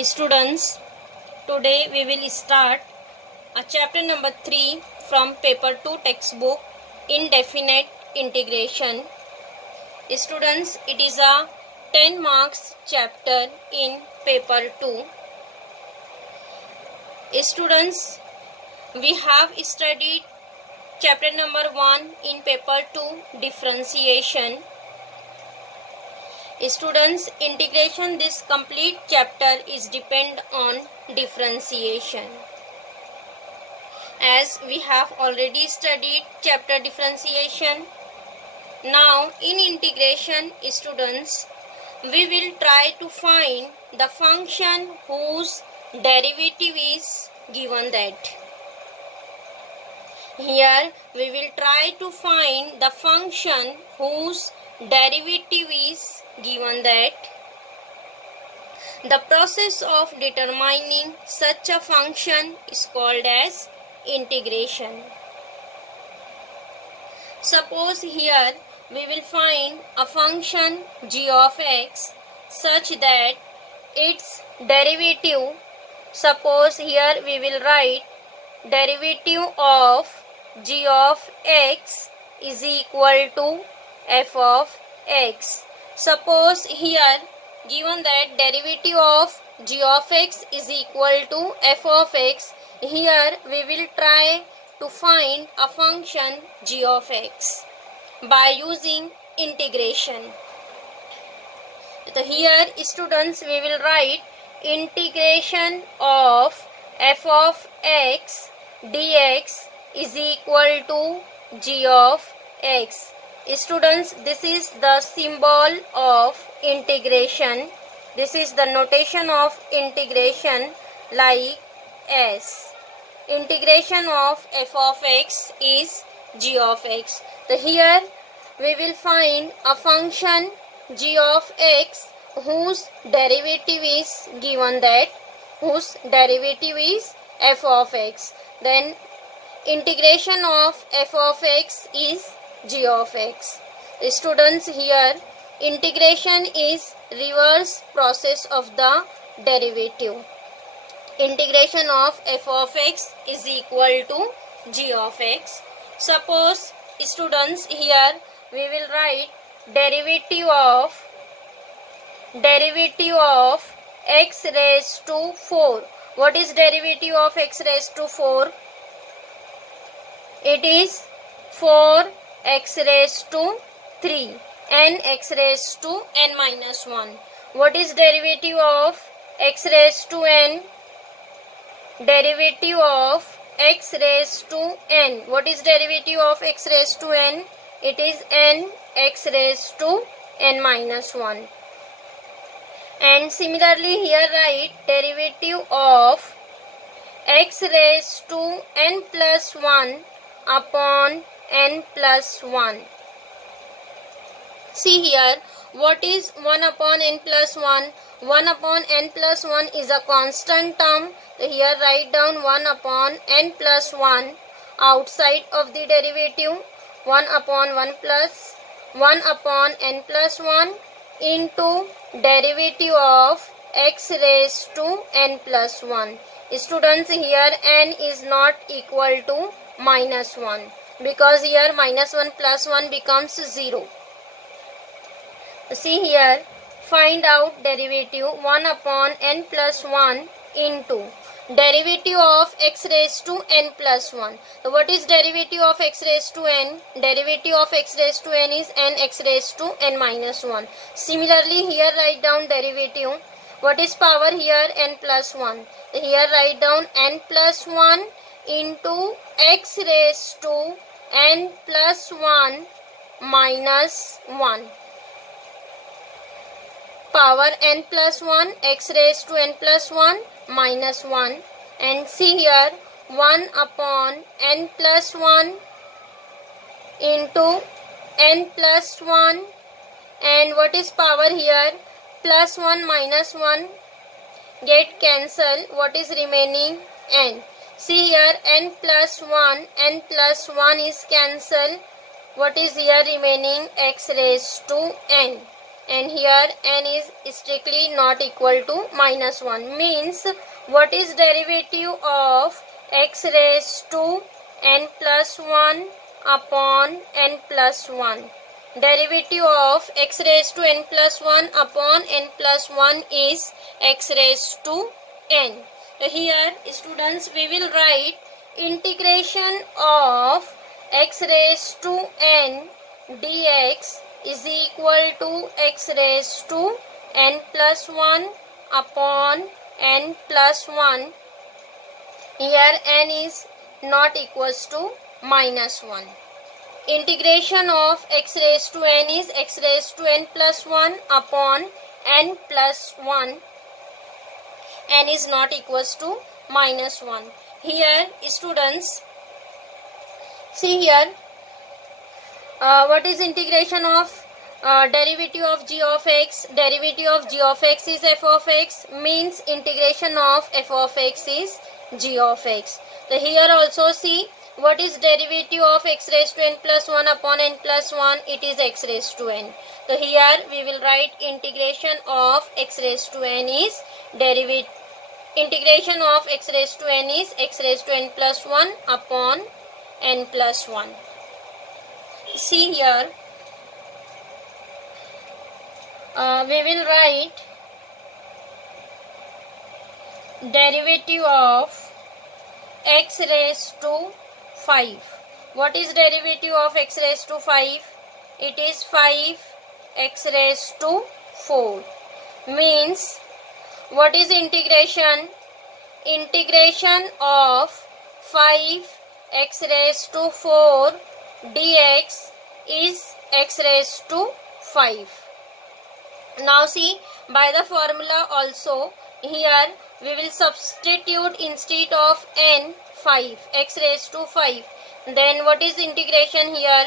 Students, today we will start a chapter number 3 from paper 2 textbook, indefinite integration. Students, it is a 10 marks chapter in paper 2. Students, we have studied chapter number 1 in paper 2, differentiation. Students, integration, this complete chapter is depend on differentiation. As we have already studied chapter differentiation, now in integration, students, we will try to find the function whose derivative is given that. Here we will try to find the function whose derivative is given that. The process of determining such a function is called as integration. Suppose here we will find a function g of x such that its derivative, suppose here we will write derivative of g of x is equal to f of x. Suppose here given that derivative of g of x is equal to f of x, here we will try to find a function g of x by using integration. So here students we will write integration of f of x dx is equal to g of x. Students, this is the symbol of integration. This is the notation of integration like s. Integration of f of x is g of x. So here we will find a function g of x whose derivative is given that, whose derivative is f of x. Then integration of f of x is g of x. Students, here integration is reverse process of the derivative. Integration of f of x is equal to g of x. Suppose students, here we will write derivative of x raised to 4. What is derivative of x raised to 4? It is 4x raised to 3 and x raised to n minus 1. What is derivative of x raised to n? Derivative of x raised to n. What is derivative of x raised to n? It is n x raised to n minus 1. And similarly here write derivative of x raised to n plus 1 upon n plus 1. See here, what is 1 upon n plus 1? 1 upon n plus 1 is a constant term. So here write down 1 upon n plus 1 outside of the derivative. 1 upon 1 plus 1 upon n plus 1 into derivative of x raised to n plus 1. Students, here n is not equal to minus 1 because here minus 1 plus 1 becomes 0. See here, find out derivative 1 upon n plus 1 into derivative of x raised to n plus 1. So what is derivative of x raised to n? Derivative of x raised to n is n x raised to n minus 1. Similarly here write down derivative. What is power here? N plus 1. Here write down n plus 1 into x raised to n plus 1 minus 1. Power n plus 1 x raised to n plus 1 minus 1. And see here 1 upon n plus 1 into n plus 1. And what is power here? Plus 1 minus 1 get cancelled. What is remaining? N. See here n plus 1 is cancelled. What is here remaining? X raised to n. and here n is strictly not equal to minus 1. Means what is derivative of x raised to n plus 1 upon n plus 1? Derivative of x raised to n plus 1 upon n plus 1 is x raised to n. Here students, we will write integration of x raised to n dx is equal to x raised to n plus 1 upon n plus 1. Here n is not equals to minus 1. Integration of x raised to n is x raised to n plus 1 upon n plus 1. N is not equals to minus 1. Here students, see here, what is integration of derivative of g of x? Derivative of g of x is f of x, means integration of f of x is g of x. So here also see, what is derivative of x raised to n plus 1 upon n plus 1? It is x raised to n. So here we will write integration of x raised to n is integration of x raised to n is x raised to n plus 1 upon n plus 1. See here, we will write derivative of x raised to 5. What is derivative of x raised to 5? It is 5x raised to 4. Means what is integration? Integration of 5x raised to 4 dx is x raised to 5. Now see, by the formula also, here we will substitute instead of n 5, x raised to 5. Then what is integration here?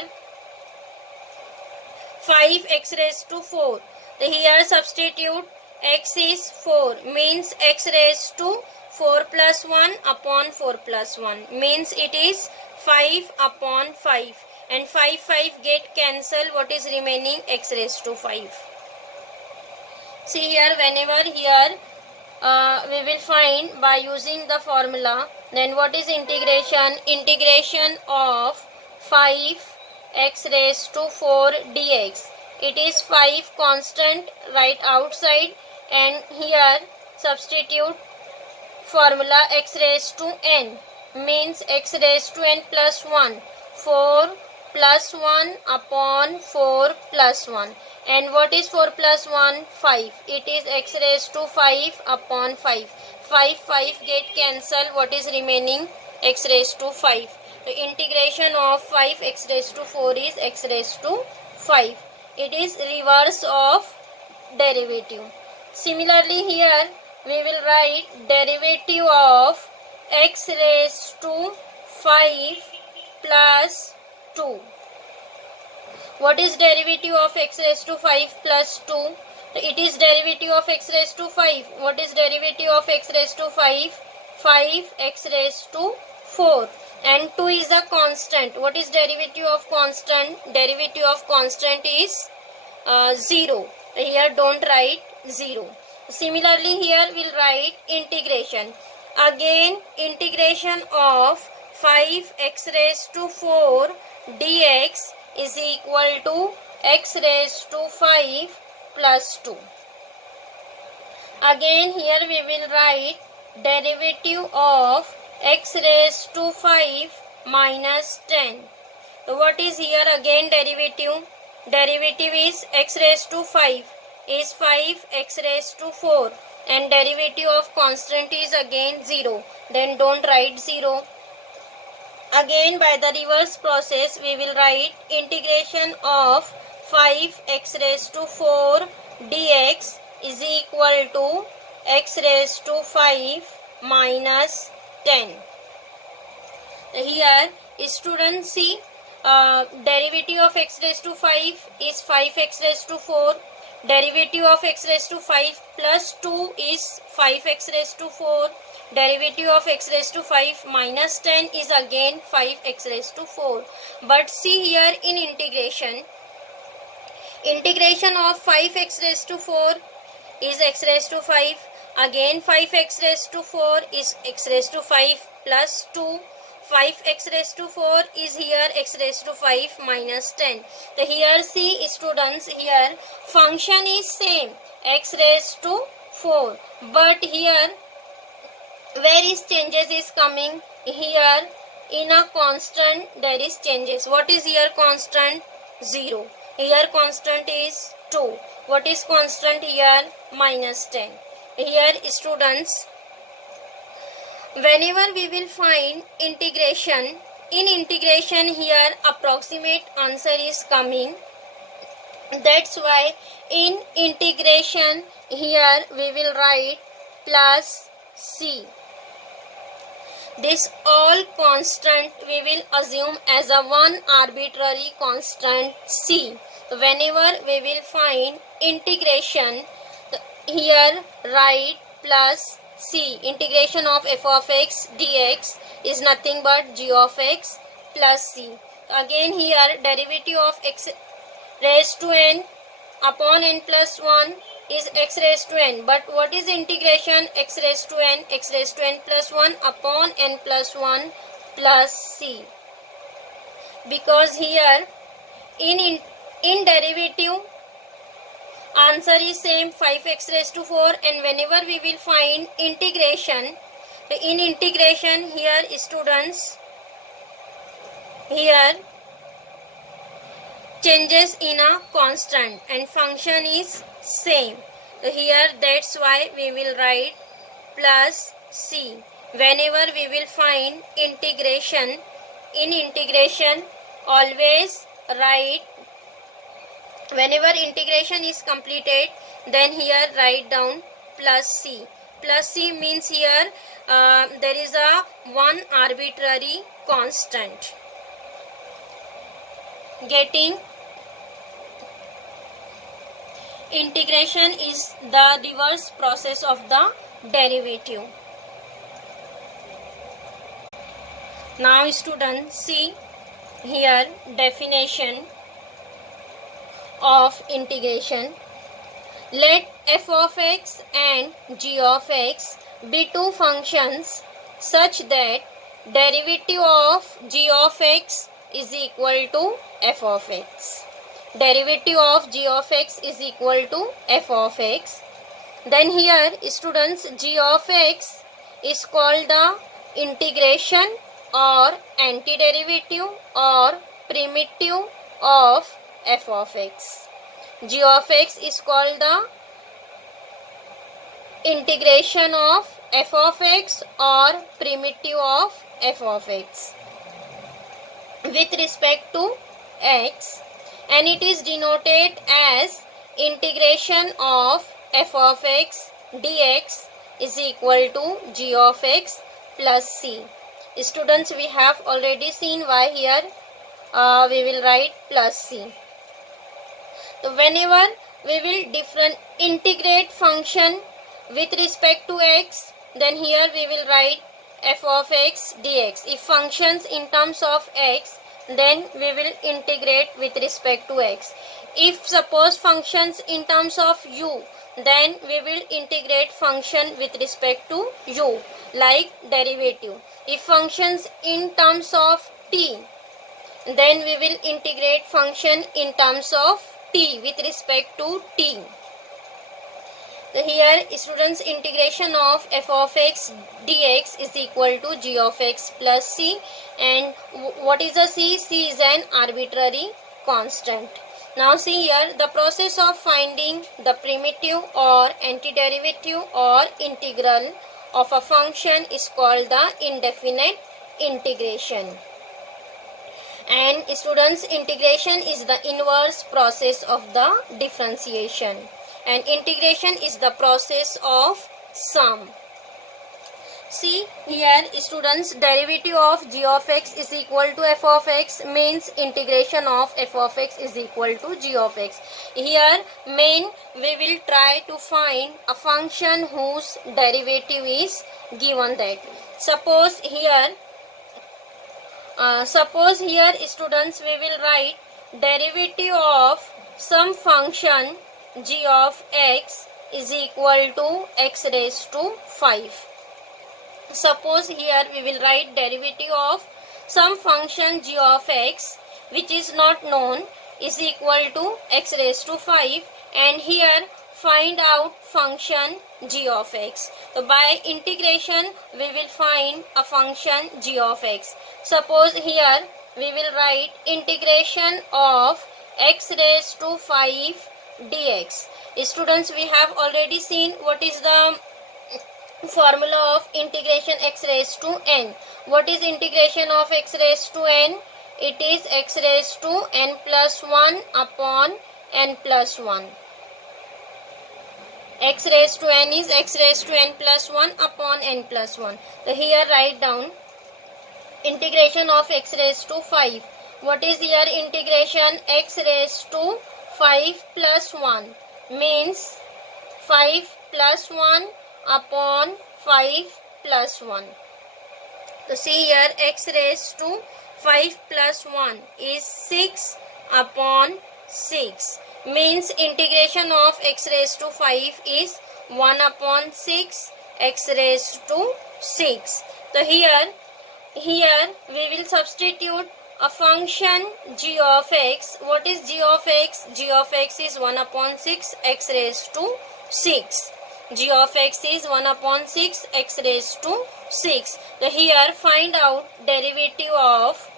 5x raised to 4. Here substitute x is 4, means x raised to 4 plus 1 upon 4 plus 1, means it is 5 upon 5, and 5 get cancelled. What is remaining? X raised to 5. See here, whenever here we will find by using the formula, then what is integration? Integration of 5x raised to 4 dx. It is 5 constant right outside, and here substitute formula x raised to n, means x raised to n plus 1. 4 plus 1 upon 4 plus 1. And what is 4 plus 1? 5. It is x raised to 5 upon 5. 5 get cancelled. What is remaining? X raised to 5. The integration of 5x raised to 4 is x raised to 5. It is reverse of derivative. Similarly here we will write derivative of x raised to 5 plus 2. What is derivative of x raised to 5 plus 2? It is derivative of x raised to 5. What is derivative of x raised to 5? 5x raised to 4. And 2 is a constant. What is derivative of constant? Derivative of constant is 0. Here don't write 0. Similarly here we'll write integration. Again integration of 5x raised to 4 dx is equal to x raised to 5 plus 2. Again here we will write derivative of x raised to 5 minus 10. So what is here again derivative? Derivative is x raised to 5 is 5x raised to 4, and derivative of constant is again 0. Then don't write 0. Again by the reverse process we will write integration of 5x raised to 4 dx is equal to x raised to 5 minus 10. Here students see, derivative of x raised to 5 is 5x raised to 4. Derivative of x raised to 5 plus 2 is 5x raised to 4. Derivative of x raised to 5 minus 10 is again 5x raised to 4. But see here in integration, Integration of 5x raised to 4 is x raised to 5. Again 5x raised to 4 is x raised to 5 plus 2. 5x raised to 4 is here x raised to 5 minus 10. So here see students, here function is same x raised to 4, but here where is changes is coming? Here in a constant there is changes. What is here constant? 0. Here constant is 2. What is constant here? Minus 10. Here students, whenever we will find integration, in integration here approximate answer is coming. That's why in integration here we will write plus c. This all constant we will assume as a one arbitrary constant c. Whenever we will find integration, here write plus c. Integration of f of x dx is nothing but g of x plus c. Again here derivative of x raised to n upon n plus 1 is x raised to n. But what is integration? X raised to n plus 1 upon n plus 1 plus c. Because here in derivative answer is same 5x raised to 4, and whenever we will find integration, in integration here students, here changes in a constant and function is same. So here that's why we will write plus c. Whenever we will find integration, in integration always write, whenever integration is completed, then here write down plus c. Plus c means here there is a one arbitrary constant. Getting? Integration is the reverse process of the derivative. Now students, see here definition of integration. Let f of x and g of x be two functions such that derivative of g of x is equal to f of x. Derivative of g of x is equal to f of x. Then here students, g of x is called the integration or antiderivative or primitive of f of x. G of x is called the integration of f of x or primitive of f of x with respect to x, and it is denoted as integration of f of x dx is equal to g of x plus c. Students, we have already seen why here we will write plus c. So whenever we will integrate function with respect to x, then here we will write f of x dx. If functions in terms of x, then we will integrate with respect to x. If suppose functions in terms of u, then we will integrate function with respect to u, like derivative. If functions in terms of t, then we will integrate function in terms of t with respect to t. So here students, integration of f of x dx is equal to g of x plus c, and what is a c? C is an arbitrary constant. Now see here, the process of finding the primitive or antiderivative or integral of a function is called the indefinite integration. And students, integration is the inverse process of the differentiation, and integration is the process of sum. See here students, derivative of g of x is equal to f of x means integration of f of x is equal to g of x. Here main we will try to find a function whose derivative is given that. Suppose here students, we will write derivative of some function g of x is equal to x raised to 5. Suppose here we will write derivative of some function g of x which is not known is equal to x raised to 5, and here find out function g of x. So by integration we will find a function g of x. Suppose here we will write integration of x raised to 5 dx. Students, we have already seen what is the formula of integration x raised to n. What is integration of x raised to n? It is x raised to n plus 1 upon n plus 1. X raised to n is x raised to n plus 1 upon n plus 1. So here write down integration of x raised to 5. What is here integration? X raised to 5 plus 1 means 5 plus 1 upon 5 plus 1. So see here x raised to 5 plus 1 is 6 upon 6 means integration of x raised to 5 is 1 upon 6 x raised to 6. So here we will substitute a function g of x. What is g of x? G of x is 1 upon 6 x raised to 6. G of x is 1 upon 6 x raised to 6. So here find out derivative of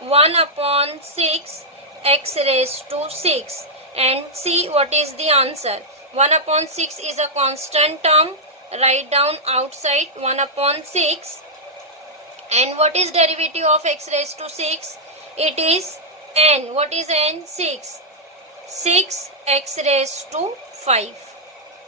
1 upon 6 x raised to 6 and see what is the answer. 1 upon 6 is a constant term. Write down outside 1 upon 6. And what is derivative of x raised to 6? It is n. What is n? 6. 6 x raised to 5.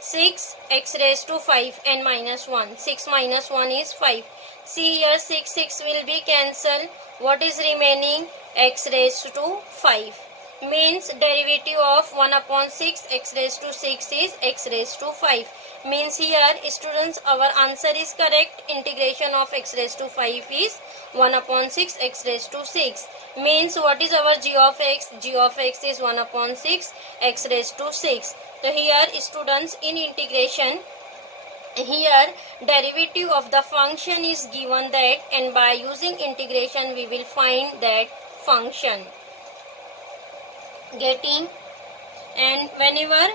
6 x raised to 5 n minus 1. 6 minus 1 is 5. See here 6 will be cancelled. What is remaining? X raised to 5. Means derivative of 1 upon 6 x raised to 6 is x raised to 5. Means here students our answer is correct. Integration of x raised to 5 is 1 upon 6 x raised to 6. Means what is our g of x? G of x is 1 upon 6 x raised to 6. So here students in integration, here derivative of the function is given that, and by using integration we will find that function. Getting? And whenever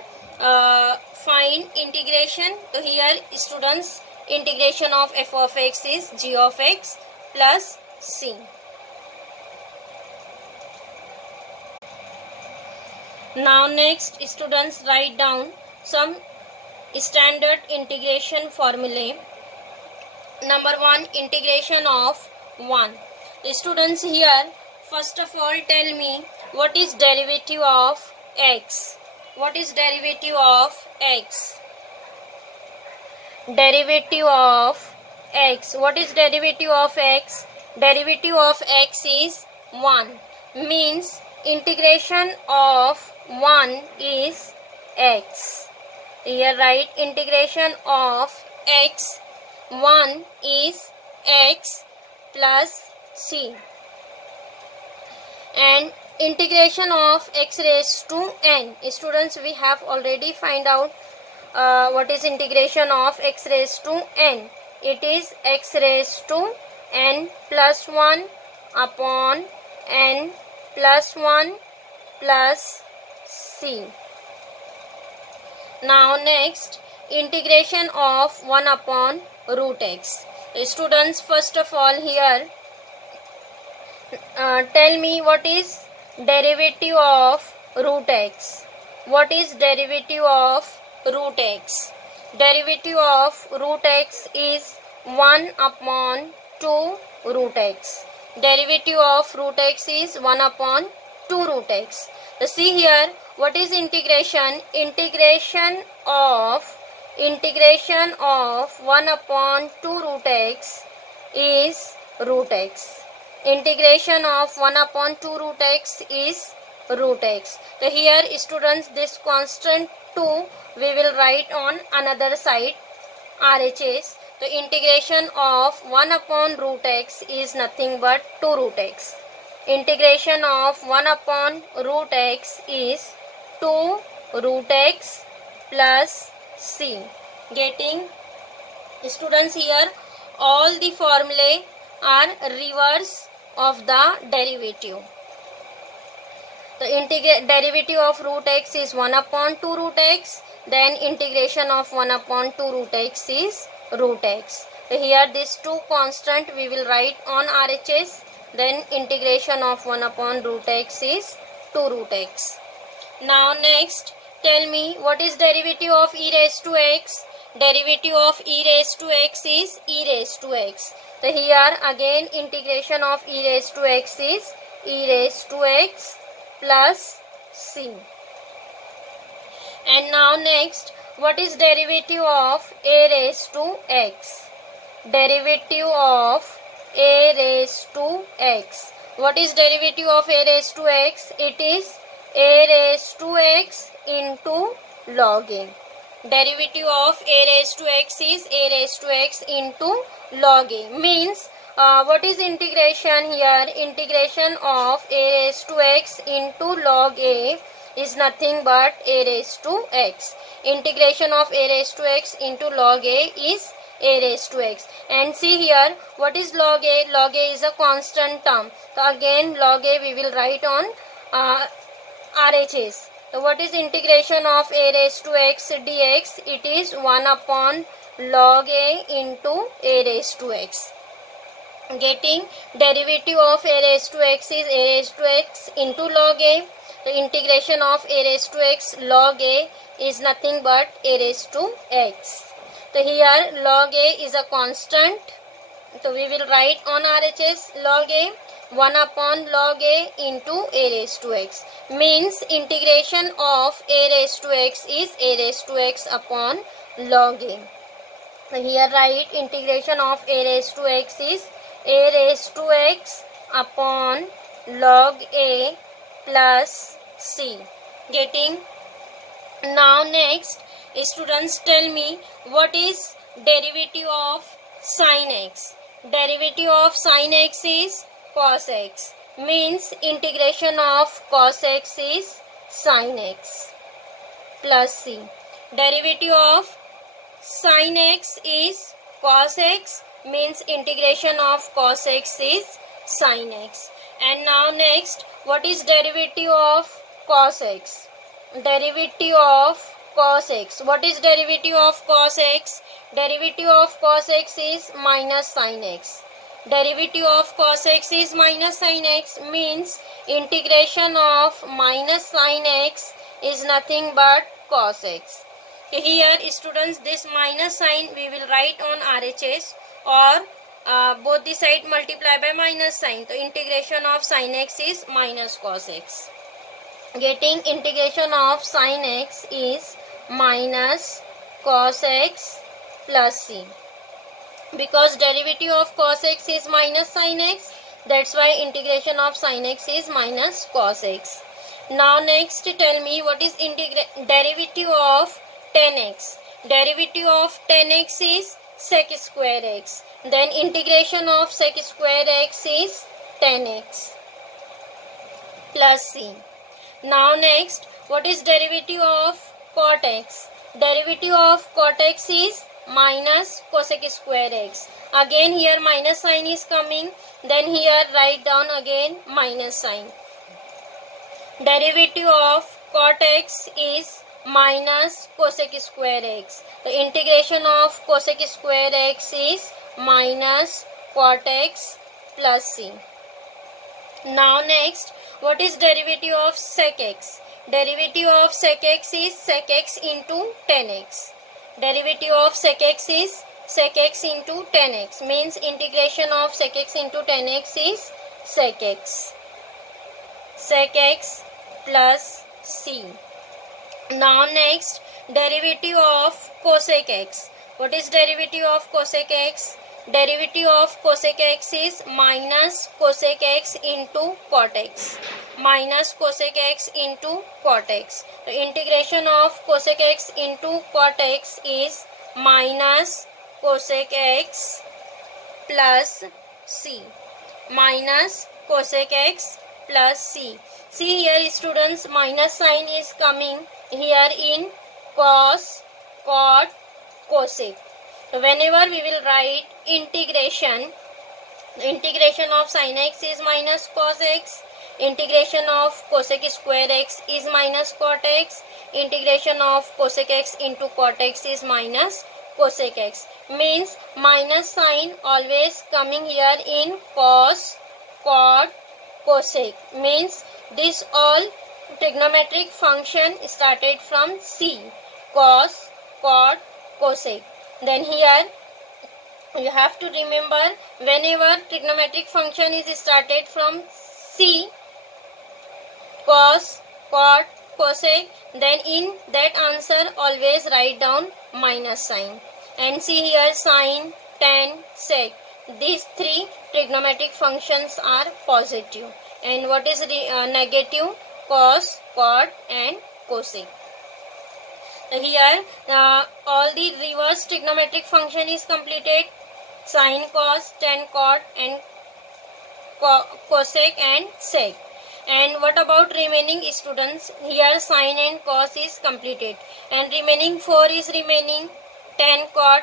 find integration, so here students integration of f of x is g of x plus c. Now next students write down some standard integration formulae. Number 1, integration of 1. Students, here first of all tell me what is derivative of x. What is derivative of x? Derivative of x. What is derivative of x? Derivative of x is 1. Means integration of 1 is x. Here write integration of x. 1 is x plus c. And integration of x raised to n. Students, we have already find out what is integration of x raised to n. It is x raised to n plus 1 upon n plus 1 plus c. Now next, integration of 1 upon root x. Students, first of all here tell me what is derivative of root x. What is derivative of root x? Derivative of root x is 1 upon 2 root x. Derivative of root x is 1 upon 2 root x. So see here what is integration? Integration of 1 upon 2 root x is root x. Integration of 1 upon 2 root x is root x. So here students, this constant 2 we will write on another side, RHS. So integration of 1 upon root x is nothing but 2 root x. integration of 1 upon root x is 2 root x plus c. Getting? Students, here all the formulae are reverse of the derivative. The derivative of root x is 1 upon 2 root x, then integration of 1 upon 2 root x is root x. So here these two constant we will write on RHS, then integration of 1 upon root x is 2 root x. Now next, tell me what is derivative of e raised to x? Derivative of e raised to x is e raised to x. So here again integration of e raised to x is e raised to x plus c. And now next, what is derivative of a raised to x? Derivative of a raised to x. What is derivative of a raised to x? It is a raised to x into log a. Derivative of a raised to x is a raised to x into log a. Means what is integration here? Integration of a raised to x into log a is nothing but a raised to x. Integration of a raised to x into log a is a raised to x. And see here, what is log a? Log a is a constant term. So again log a we will write on RHS. So what is integration of a raised to x dx? It is 1 upon log a into a raised to x. Getting? Derivative of a raised to x is a raised to x into log a. The integration of a raised to x log a is nothing but a raised to x. So here log a is a constant. So we will write on RHS log a 1 upon log a into a raised to x. Means integration of a raised to x is a raised to x upon log a. So here write integration of a raised to x is a raised to x upon log a plus c. Getting? Now next, students, tell me what is derivative of sin x. Derivative of sin x is cos x. Means integration of cos x is sin x plus c. Derivative of sin x is cos x, means integration of cos x is sin x. And now next, what is derivative of cos x? Derivative of cos x. What is derivative of cos x? Derivative of cos x is minus sin x. Derivative of cos x is minus sin x, means integration of minus sin x is nothing but cos x. Here students, this minus sign we will write on RHS, or both the side multiply by minus sign. So integration of sin x is minus cos x. Getting? Integration of sin x is minus cos x plus c. Because derivative of cos x is minus sin x, that's why integration of sin x is minus cos x. Now next, tell me what is derivative of tan x. Derivative of tan x is sec square x. Then integration of sec square x is tan x plus c. Now next, what is derivative of cot x? Derivative of cot x is minus cosec square x. Again here minus sign is coming, then here write down again minus sign. Derivative of cot x is minus cosec square x. The integration of cosec square x is minus cot x plus c. Now next, what is derivative of sec x? Derivative of sec x is sec x into tan x. Derivative of sec x is sec x into tan x, means integration of sec x into tan x is sec x plus c. Now next, derivative of cosec x. What is derivative of cosec x? Derivative of cosec x is minus cosec x into cot x. Minus cosec x into cot x. The integration of cosec x into cot x is minus cosec x plus c. Minus cosec x plus c. See here students, minus sign is coming here in cos, cot, cosec. So whenever we will write integration of sin x is minus cos x, integration of cosec square x is minus cot x, integration of cosec x into cot x is minus cosec x. Means minus sign always coming here in cos, cot, cosec. Means this all trigonometric function started from C, cos, cot, cosec. Then here you have to remember, whenever trigonometric function is started from C, cos, cot, cosec, then in that answer always write down minus sign. And see here sin, tan, sec. These three trigonometric functions are positive. And what is negative? Cos, cot and cosec. Here all the reverse trigonometric function is completed. Sin, cos, tan, cot and cosec and sec. And what about remaining students? Here sin and cos is completed, and remaining 4 is remaining, tan, cot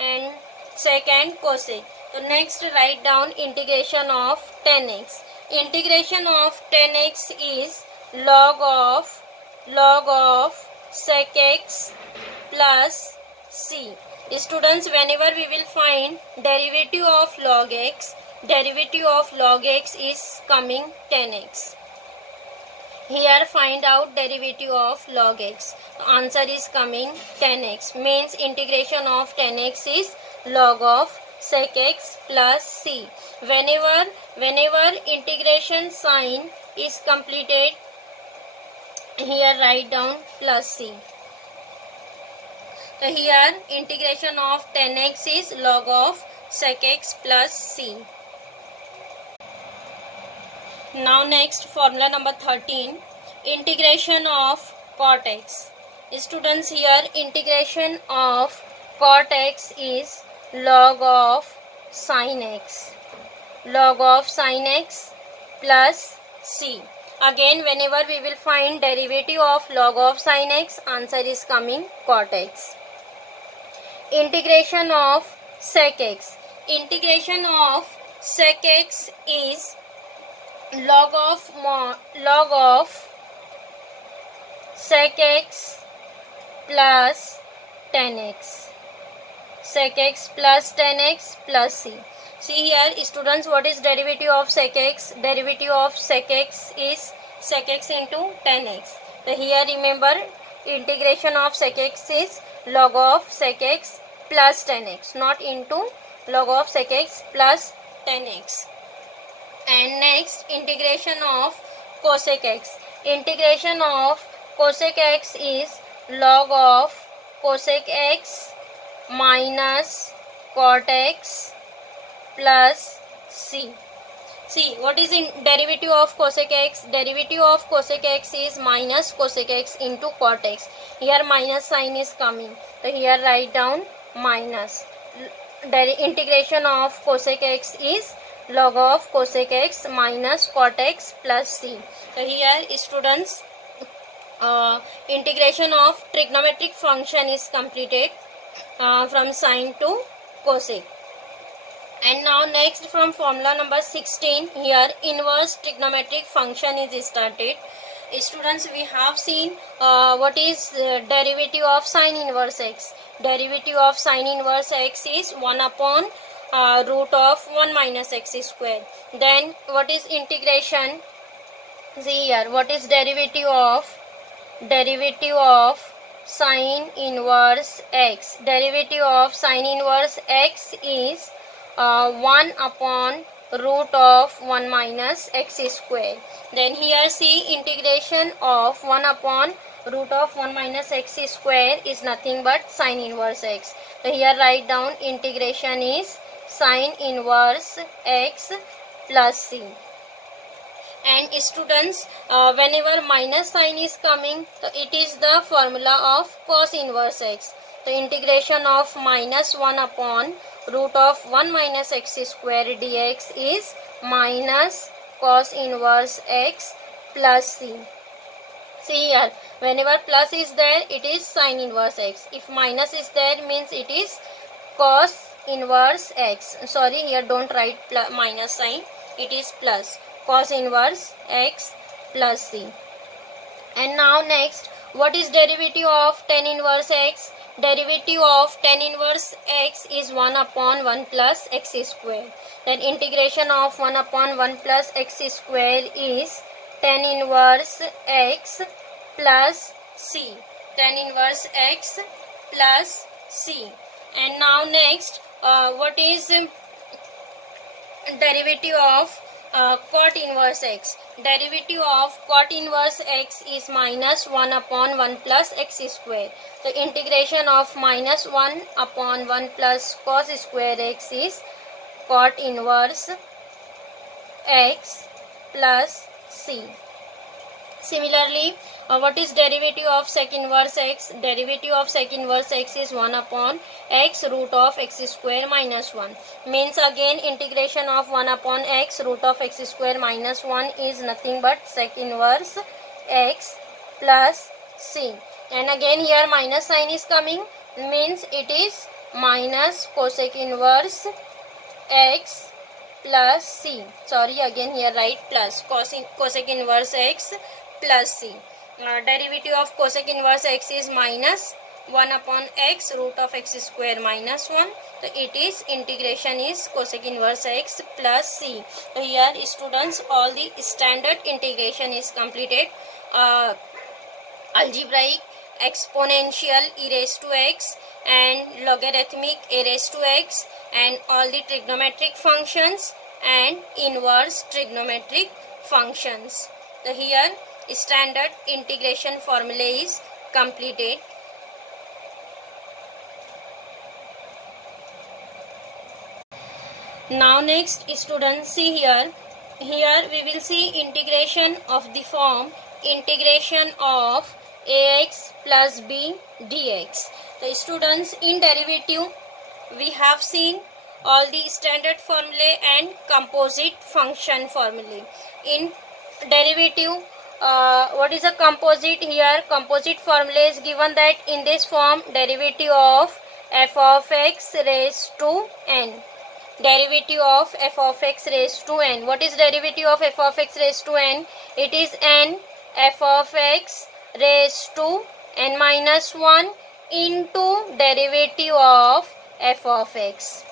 and sec and cosec. So next write down integration of tan x. Integration of tan x is log of sec x plus c. Students, whenever we will find derivative of log x is coming tan x. Here find out derivative of log x. Answer is coming tan x. Means integration of tan x is log of sec x plus c. Whenever integration sign is completed, here write down plus c. So here integration of tan x is log of sec x plus c. Now next formula number 13, integration of cot x. Students, here integration of cot x is log of sin x plus c. Again, whenever we will find derivative of log of sin x, answer is coming cot x. Integration of sec x. Integration of sec x is log of sec x plus tan x. Sec x plus tan x plus c. See here students, what is derivative of sec x? Derivative of sec x is sec x into tan x. So here remember, integration of sec x is log of sec x plus tan x, not into log of sec x plus tan x. And next, integration of cosec x. Integration of cosec x is log of cosec x minus cot x plus c. See, what is in derivative of cosec x? Derivative of cosec x is minus cosec x into cot x. Here minus sign is coming. So here write down minus. Integration of cosec x is log of cosec x minus cot x plus c. So here students, integration of trigonometric function is completed from sine to cosec. And now next, from formula number 16, here inverse trigonometric function is started. Students, we have seen what is derivative of sine inverse x. Derivative of sine inverse x is 1 upon root of 1 minus x square. Then what is integration? See here, what is derivative of sine inverse x? Derivative of sine inverse x is 1 upon root of 1 minus x square. Then here see, integration of 1 upon root of 1 minus x square is nothing but sine inverse x. So here write down integration is sine inverse x plus c. And students, whenever minus sign is coming, so it is the formula of cos inverse x. The integration of minus 1 upon root of 1 minus x square dx is minus cos inverse x plus c. See here, whenever plus is there, it is sin inverse x. If minus is there, means it is cos inverse x. Sorry, here don't write minus sign. It is plus cos inverse x plus c. And now next, what is derivative of tan inverse x? Derivative of tan inverse x is 1 upon 1 plus x square. Then integration of 1 upon 1 plus x square is tan inverse x plus c. Tan inverse x plus c. And now next, what is derivative of cot inverse x? Derivative of cot inverse x is minus 1 upon 1 plus x square. The integration of minus 1 upon 1 plus cos square x is cot inverse x plus c. Similarly, what is derivative of sec inverse x? Derivative of sec inverse x is 1 upon x root of x square minus 1. Means again integration of 1 upon x root of x square minus 1 is nothing but sec inverse x plus c. And again here minus sign is coming, means it is minus cosec inverse x plus c. Sorry, again here write plus cosec inverse x plus c. Derivative of cosec inverse x is minus 1 upon x root of x square minus 1. So it is integration is cosec inverse x plus c. So here students, all the standard integration is completed. Algebraic, exponential e raised to x, and logarithmic a raised to x, and all the trigonometric functions and inverse trigonometric functions. So here standard integration formula is completed. Now next students, see here we will see integration of the form integration of ax plus b dx. The students, in derivative we have seen all the standard formulae and composite function formulae. In derivative, what is a composite? Here composite formula is given that in this form derivative of f of x raised to n. Derivative of f of x raised to n. What is derivative of f of x raised to n? It is n f of x raised to n minus 1 into derivative of f of x.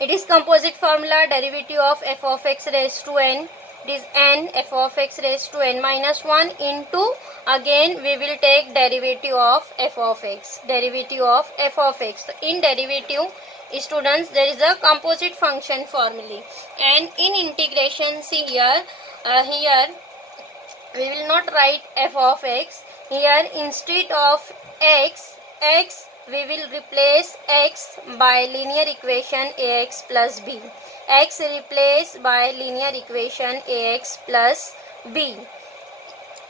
It is composite formula. Derivative of f of x raised to n, it is n f of x raised to n minus 1 into, again we will take derivative of f of x. Derivative of f of x. So in derivative, students, there is a composite function formula, and in integration, see here, we will not write f of x. Here instead of x we will replace x by linear equation ax plus b. X replaced by linear equation ax plus b.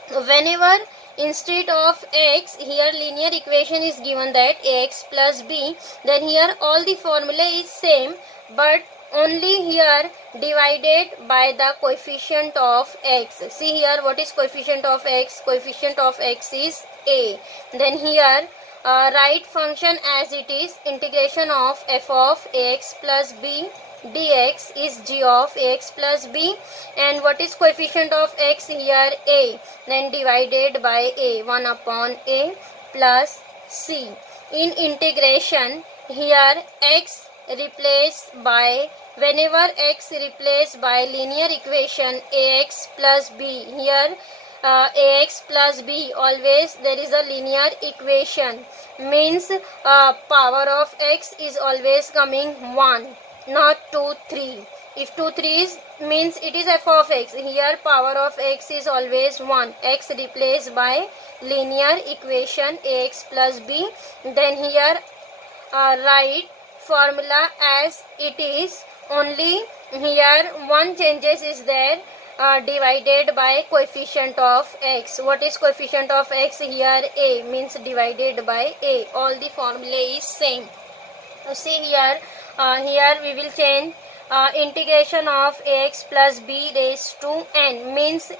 Whenever instead of x, here linear equation is given that ax plus b, then here all the formula is same, but only here divided by the coefficient of x. See here, what is coefficient of x? Coefficient of x is a. Then here write function as it is. Integration of f of ax plus b dx is g of ax plus b, and what is coefficient of x? Here a. Then divided by a, 1 upon a plus c. In integration, here x replaced by, whenever x replaced by linear equation ax plus b, here ax plus b, always there is a linear equation, means power of x is always coming 1, not 2, 3. If 2, 3 is, means it is f of x. Here power of x is always 1. X replaced by linear equation ax plus b. Then here write formula as it is. Only here one changes is there, divided by coefficient of x. What is coefficient of x? Here a, means divided by a. All the formula is same. So see here, here we will change integration of ax plus b raised to n means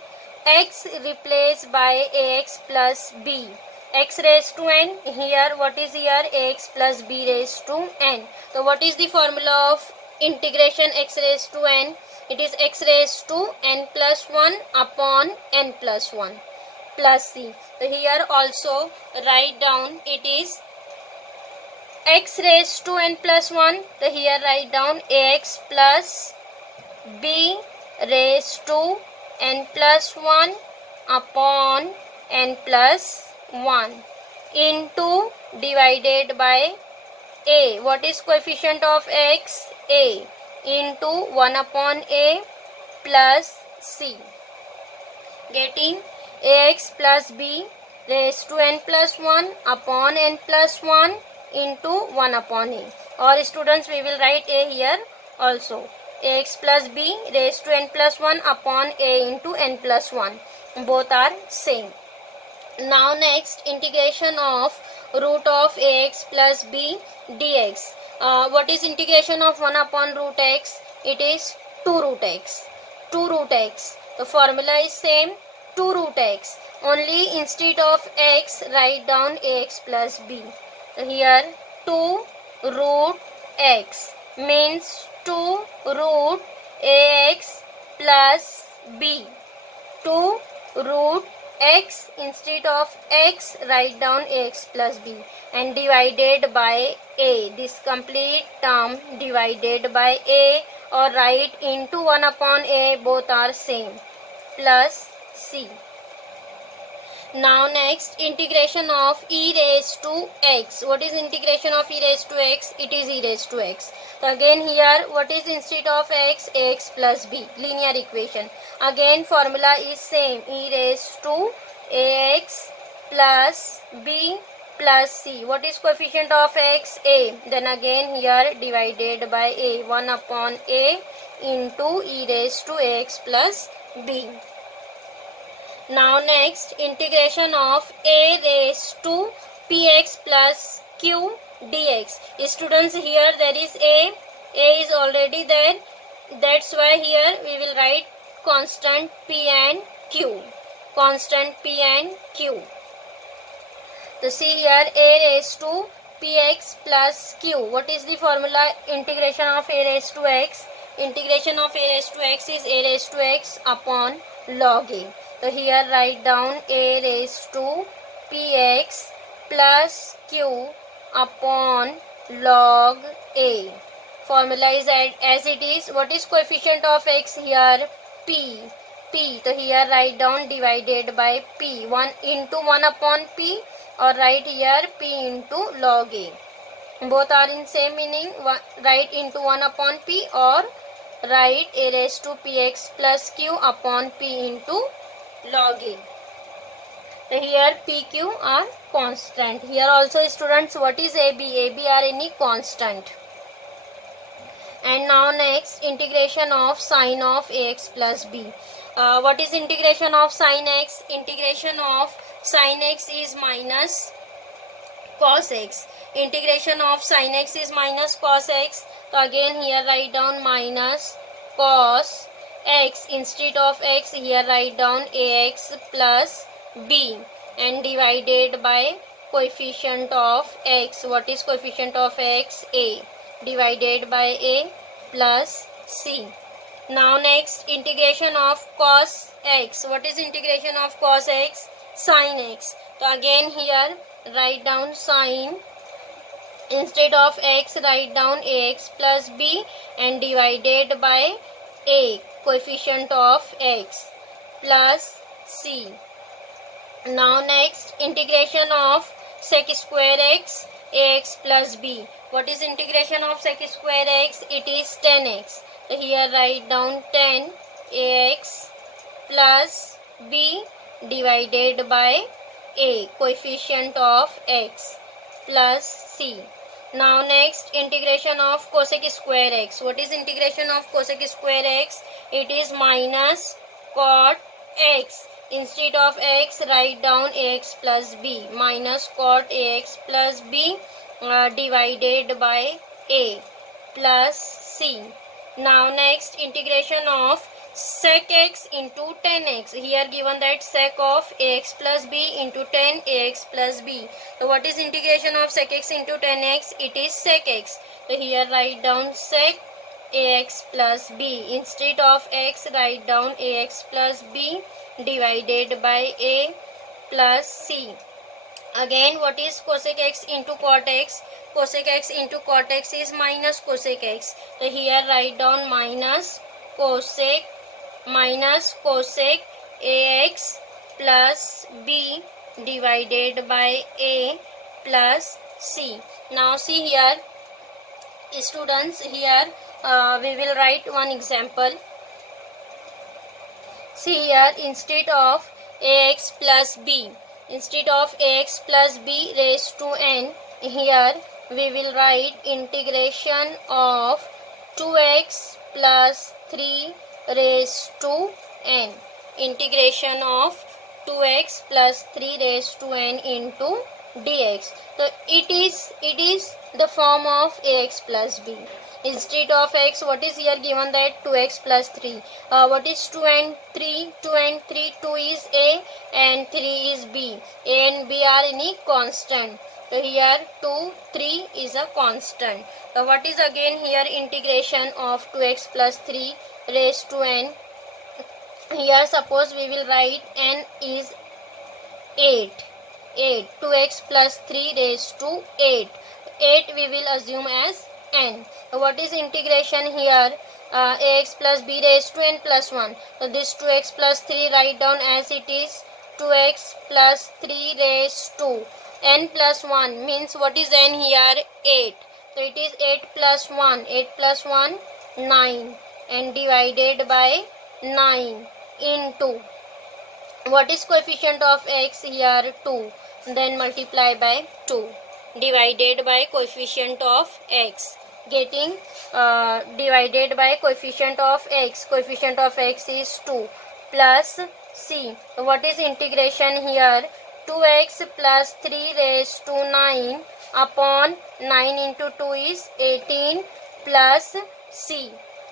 x replaced by ax plus b. X raised to n, here what is here, ax plus b raised to n. So what is the formula of integration x raised to n? It is x raised to n plus 1 upon n plus 1 plus c. So here also write down it is x raised to n plus 1. So here write down ax plus b raised to n plus 1 upon n plus 1 into divided by a. What is coefficient of x? A into 1 upon a plus c. Getting ax plus b raised to n plus 1 upon n plus 1 into 1 upon a. Or students, we will write a here also. Ax plus b raised to n plus 1 upon a into n plus 1. Both are same. Now next, integration of root of ax plus b dx. What is integration of 1 upon root x? It is 2 root x. 2 root x. The formula is same, 2 root x. Only instead of x, write down ax plus b. So here 2 root x means 2 root ax plus b. 2 root x, instead of x, write down ax plus b and divided by a. This complete term divided by a or write into 1 upon a, both are same, plus c. Now next, integration of e raised to x. What is integration of e raised to x? It is e raised to x. So again here, what is instead of x? Ax plus b, linear equation. Again formula is same, e raised to ax plus b plus c. What is coefficient of x? A. Then again here divided by a, 1 upon a into e raised to ax plus b. Now next, integration of a raised to px plus q dx. Students, here there is a is already there. That's why here we will write constant p and q. Constant p and q. So see here, a raised to px plus q. What is the formula? Integration of a raised to x. Integration of a raised to x is a raised to x upon log a. So here write down a raised to px plus q upon log a. Formula is as it is. What is coefficient of x here? P. P. So here write down divided by p. 1 into 1 upon p, or write here p into log a. Both are in same meaning. Write into 1 upon p or write a raised to px plus q upon p into log a. So here pq are constant. Here also students, what is ab? ab are any constant. And now next, integration of sine of ax plus b. What is integration of sine x? Integration of sine x is minus cos x. Integration of sine x is minus cos x. So again here write down minus cos x. Instead of x, here write down ax plus b and divided by coefficient of x. What is coefficient of x? A. Divided by a plus c. Now next, integration of cos x. What is integration of cos x? Sin x. So again here write down sine. Instead of x, write down ax plus b and divided by a, coefficient of x, plus c. Now next, integration of sec square x, ax plus b. What is integration of sec square x? It is 10x. So here write down 10 ax plus b divided by a, coefficient of x, plus c. Now next, integration of cosec square x. What is integration of cosec square x? It is minus cot x. Instead of x, write down ax plus b, minus cot ax plus b divided by a, plus c. Now next, integration of sec x into tan x. Here given that sec of ax plus b into tan ax plus b. So what is integration of sec x into tan x? It is sec x. So here write down sec ax plus b. Instead of x, write down ax plus b divided by a plus c. Again, what is cosec x into cot x? Cosec x into cot x is minus cosec x. So here write down cosec minus cosec ax plus b divided by a plus c. Now see here, students, here we will write one example. See here, instead of ax plus b raised to n, here we will write integration of 2x plus 3 raised to n. Integration of 2x plus 3 raised to n into dx. So it is the form of ax plus b. Instead of x, what is here given that 2x plus 3. What is 2 and 3? 2 and 3, 2 is a and 3 is b. A and b are any constant. So here 2, 3 is a constant. So what is again here integration of 2x plus 3 raised to n. Here suppose we will write n is 8. 2x plus 3 raised to 8. 8 we will assume as n. What is integration here? Ax plus b raised to n plus 1. So this 2x plus 3 write down as it is 2x plus 3 raised to n plus 1 means what is n here? 8. So it is 8 plus 1. 8 plus 1 9 and divided by 9 into what is coefficient of x here? 2. Then multiply by 2 divided by coefficient of x. Getting divided by coefficient of x. Coefficient of x is 2 plus c. What is integration here? 2x plus 3 raised to 9 upon 9 into 2 is 18 plus c.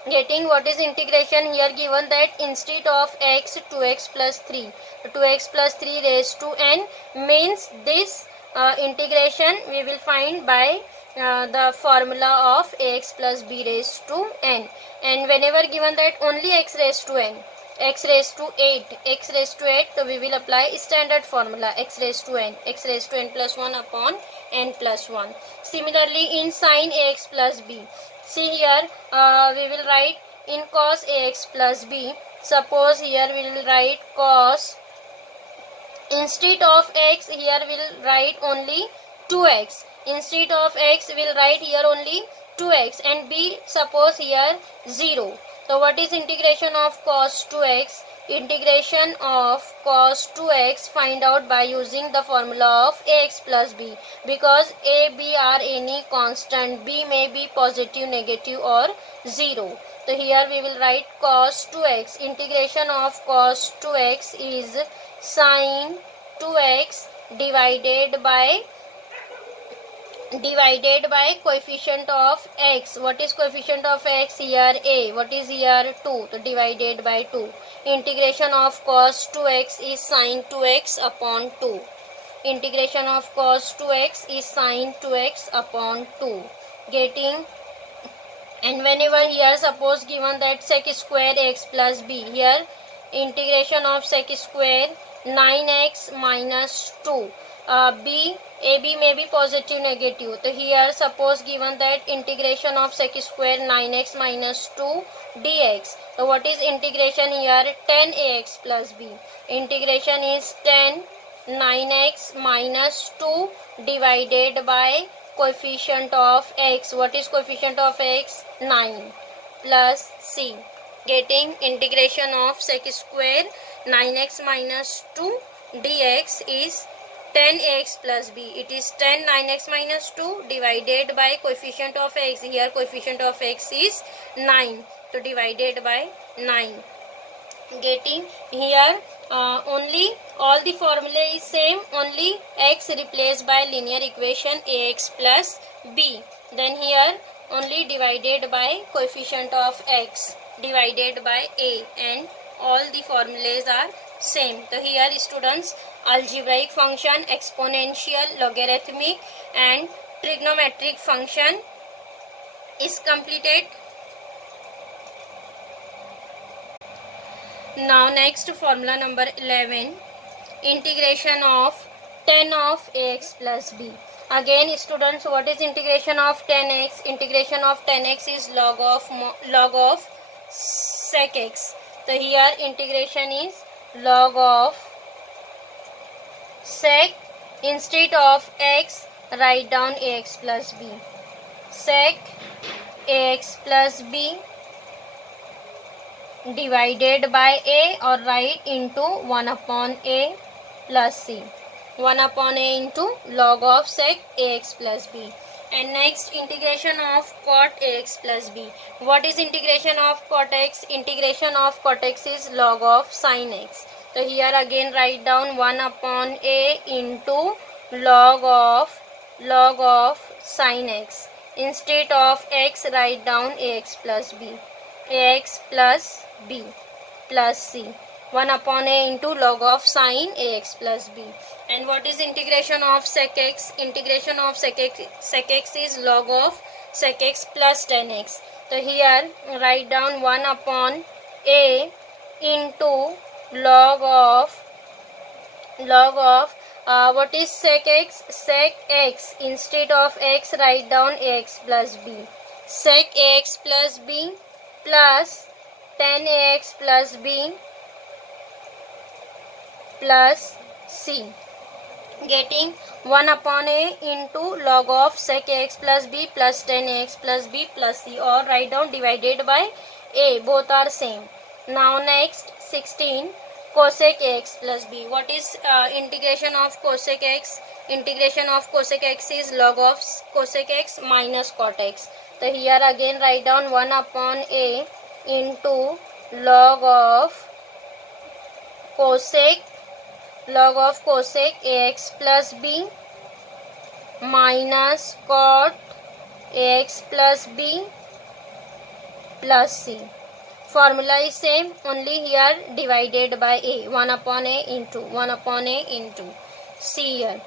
Getting what is integration here given that instead of x, 2x plus 3. 2x plus 3 raised to n means this integration we will find by the formula of ax plus b raised to n. And whenever given that only x raised to n, x raised to 8, so we will apply standard formula x raised to n plus 1 upon n plus 1. Similarly in sin ax plus b, see here we will write in cos ax plus b. Suppose here we will write cos, instead of x here we will write only 2x. Instead of x we will write here only 2x and b suppose here 0. So what is integration of cos 2x? Integration of cos 2x find out by using the formula of ax plus b, because a, b are any constant, b may be positive, negative or 0. So here we will write cos 2x. Integration of cos 2x is sin 2x divided by coefficient of x. What is coefficient of x here? A. What is here? 2. So divided by 2. Integration of cos 2x is sin 2x upon 2. Integration of cos 2x is sin 2x upon 2. Getting, and whenever here suppose given that sec square x plus b, here integration of sec square 9x minus 2. AB may be positive, negative. So here suppose given that integration of sec square 9x minus 2 dx. So what is integration here? 10ax plus b. Integration is 10 9x minus 2 divided by coefficient of x. What is coefficient of x? 9 plus c. Getting integration of sec square 9x minus 2 dx is 10x plus b. It is 10 9x minus 2 divided by coefficient of x. Here coefficient of x is 9. So divided by 9. Getting here only all the formula is same, only x replaced by linear equation ax plus b. Then here only divided by coefficient of x divided by a, and all the formulas are same. So here students, algebraic function, exponential, logarithmic and trigonometric function is completed. Now next formula number 11, integration of tan of ax plus b. Again students, what is integration of tan x? Integration of tan x is log of sec x. So here integration is log of sec, instead of x write down ax plus b. Sec ax plus b divided by a, or write into 1 upon a plus c. 1 upon a into log of sec ax plus b. And next, integration of cot ax plus b. What is integration of cot x? Integration of cot x is log of sin x. So here again write down 1 upon a into log of sin x. Instead of x write down ax plus b. Ax plus b plus c. 1 upon a into log of sin ax plus b. And what is integration of sec x? Integration of sec x is log of sec x plus tan x. So here write down 1 upon a into log of what is sec x? Sec x, instead of x write down ax plus b. Sec ax plus b plus tan ax plus b plus c. Getting 1 upon a into log of sec ax plus b plus tan ax plus b plus c, or write down divided by a, both are same. Now next 16, cosec x plus b. What is integration of cosec x? Integration of cosec x is log of cosec x minus cot x. So here again write down 1 upon a into log of cosec ax plus b minus cot ax plus b plus c. Formula is same, only here divided by a. 1 upon a into c. Here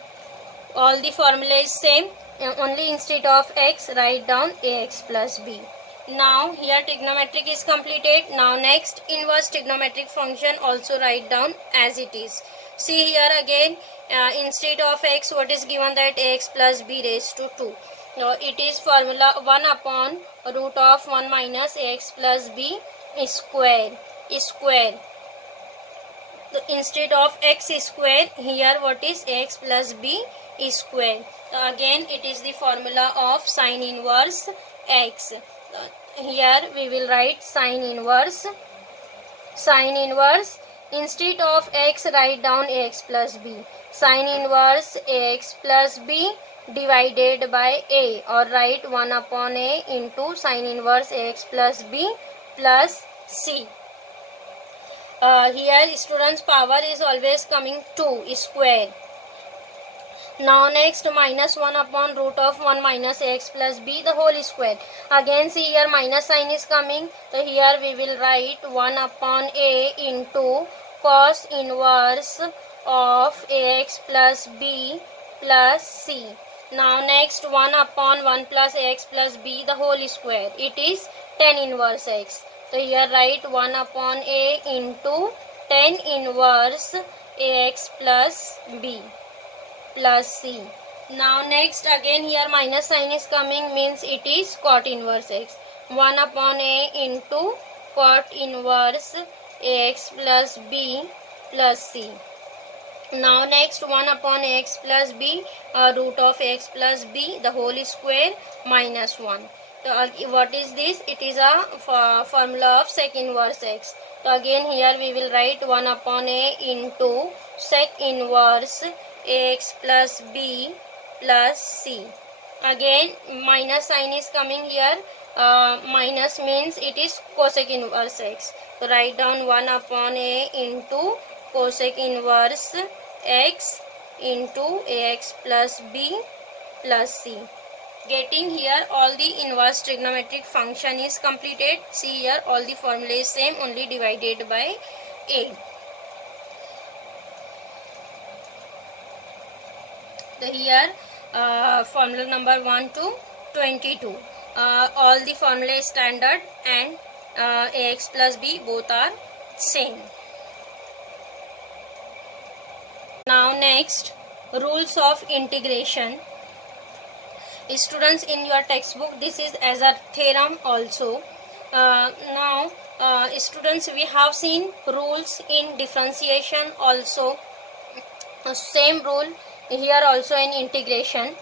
all the formula is same, only instead of x write down ax plus b. Now here trigonometric is completed. Now next, inverse trigonometric function also write down as it is. See here again, instead of x what is given, that ax plus b raised to 2. Now it is formula 1 upon root of 1 minus ax plus b square. Instead of x square, here what is ax plus b square. Again it is the formula of sin inverse x. Here we will write sin inverse. Instead of x write down ax plus b. Sin inverse ax plus b divided by a, or write 1 upon a into sin inverse ax plus b plus c. Here students, power is always coming 2 square. Now next, minus 1 upon root of 1 minus ax plus b the whole square. Again see here minus sign is coming. So here we will write 1 upon a into cos inverse of ax plus b plus c. Now next, 1 upon 1 plus ax plus b the whole square. It is tan inverse x. So here write 1 upon a into tan inverse ax plus b plus c. Now next, again here minus sign is coming, means it is cot inverse x. 1 upon a into cot inverse ax plus b plus c. Now next, 1 upon x plus b root of x plus b the whole square minus 1. So what is this? It is a formula of sec inverse x. So again here we will write 1 upon a into sec inverse ax plus b plus c. Again minus sign is coming here. Minus means it is cosec inverse x. So write down 1 upon a into cosec inverse x into ax plus b plus c. Getting here all the inverse trigonometric function is completed. See here all the formula is same, only divided by 8. Here formula number 1 to 22. All the formula is standard and ax plus b both are same. Now next, rules of integration. Students, in your textbook this is as a theorem also. Now students, we have seen rules in differentiation also. Same rule here also in integration.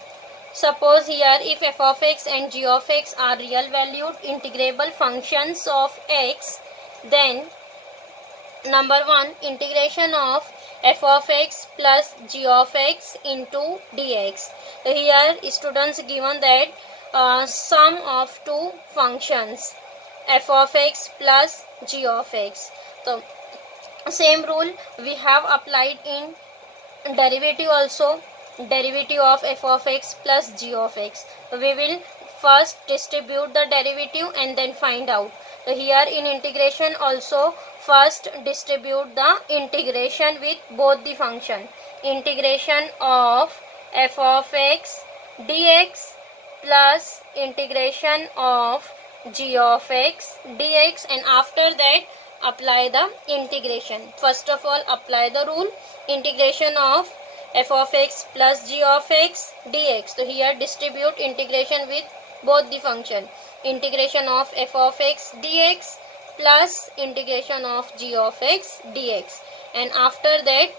Suppose here if f of x and g of x are real valued integrable functions of x, then number 1, integration of f of x plus g of x into dx. Here students given that sum of two functions f of x plus g of x. So same rule we have applied in derivative also. Derivative of f of x plus g of x, we will first distribute the derivative and then find out. So here in integration also, first distribute the integration with both the function. Integration of f of x dx plus integration of g of x dx, and after that apply the integration. First of all apply the rule, integration of f of x plus g of x dx. So here distribute integration with both the function. Integration of f of x dx plus integration of g of x dx, and after that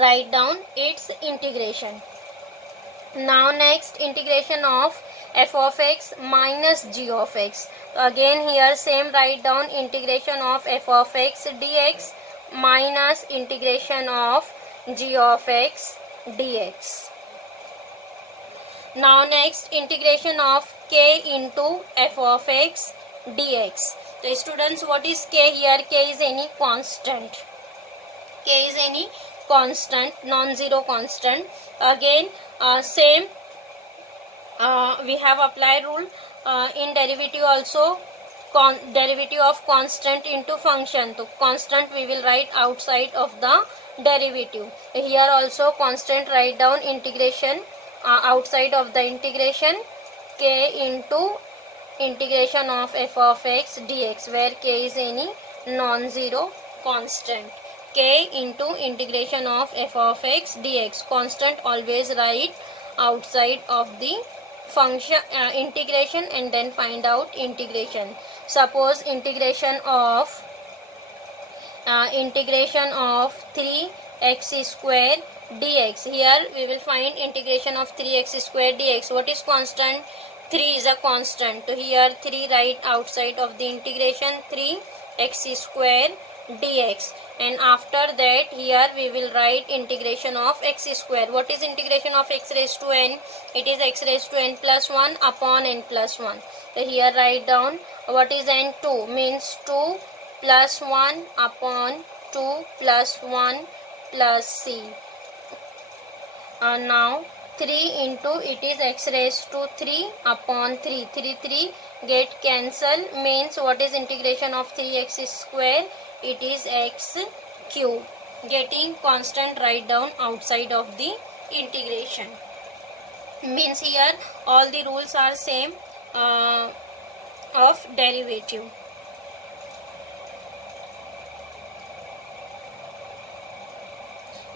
write down its integration. Now next, integration of f of x minus g of x. So again here same, write down integration of f of x dx minus integration of g of x dx. Now next, integration of k into f of x dx. So students, what is k here? K is any constant. K is any constant, non-zero constant. Again same, we have applied rule in derivative also. Derivative of constant into function. So constant we will write outside of the derivative. Here also constant, write down integration outside of the integration, k into integration of f of x dx, where k is any non-zero constant. K into integration of f of x dx, constant always write outside of the function integration and then find out integration. Suppose integration of 3x square dx. Here we will find integration of 3x square dx. What is constant? 3 is a constant. So here 3 write outside of the integration, 3x square dx, and after that here we will write integration of x square. What is integration of x raised to n? It is x raised to n plus 1 upon n plus 1. So here write down what is n? 2, means 2 plus 1 upon 2 plus 1 plus c. Now 3 into it is x raised to 3 upon 3. 3 get cancel, means what is integration of 3x square? It is x cube. Getting constant, write down outside of the integration. Means here all the rules are same of derivative.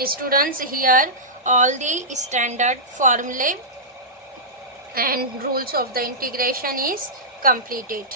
Students, here all the standard formulae and rules of the integration is completed.